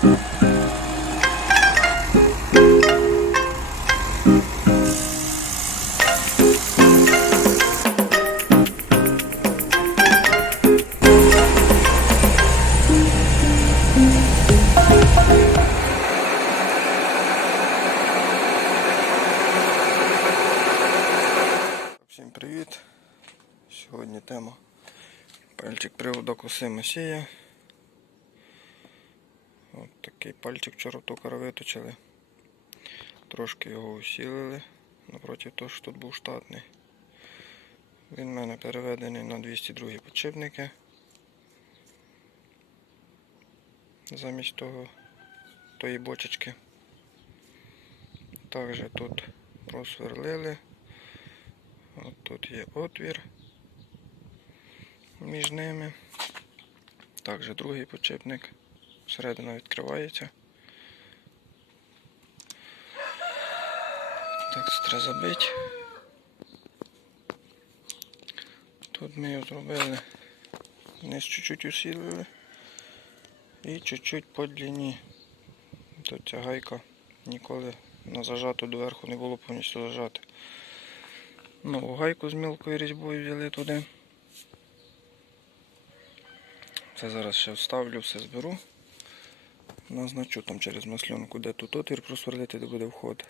Всім привіт! Сьогодні тема пальчик приводок коси Масія От такий пальчик вчора токара виточили. Трошки його усілили напроти того, що тут був штатний. Він в мене переведений на 202 підшипники. Замість того тої бочечки. Також тут просверлили. От тут є отвір між ними. Також другий підшипник. Всередина відкривається. Так, це треба забити. Тут ми його зробили. Низ чуть-чуть усилили. І чуть-чуть по длині. Тут ця гайка ніколи на зажату доверху не було повністю зажати. Нову гайку з мілкою різьбою взяли туди. Це зараз ще вставлю, все зберу. Назначу там через масльонку, де тут отвір просверлити, де буде вход.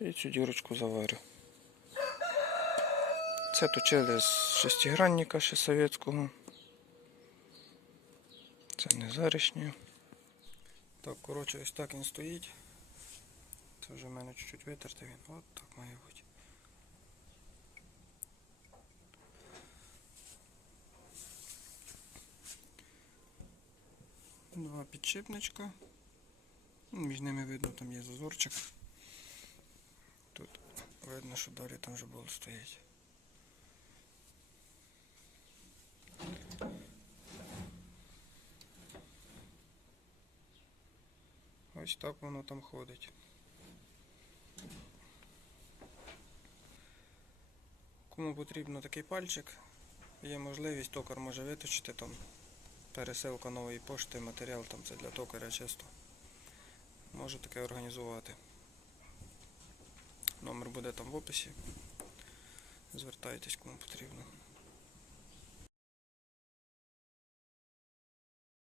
І цю дірочку заварю. Це точили з шестигранника ще совєтського. Це не зарішнє. Так, коротше, ось так він стоїть. Це вже в мене чуть-чуть витертий він. От так має бути. Два підшипничка. Ну, Між ними видно, там є зазорчик. Тут видно, що далі там вже було стоїть. Ось так воно там ходить. Кому потрібно такий пальчик, є можливість, токар може виточити там пересилка нової пошти, матеріал там це для токаря чисто. Можу таке організувати. Номер буде там в описі. Звертайтесь кому потрібно.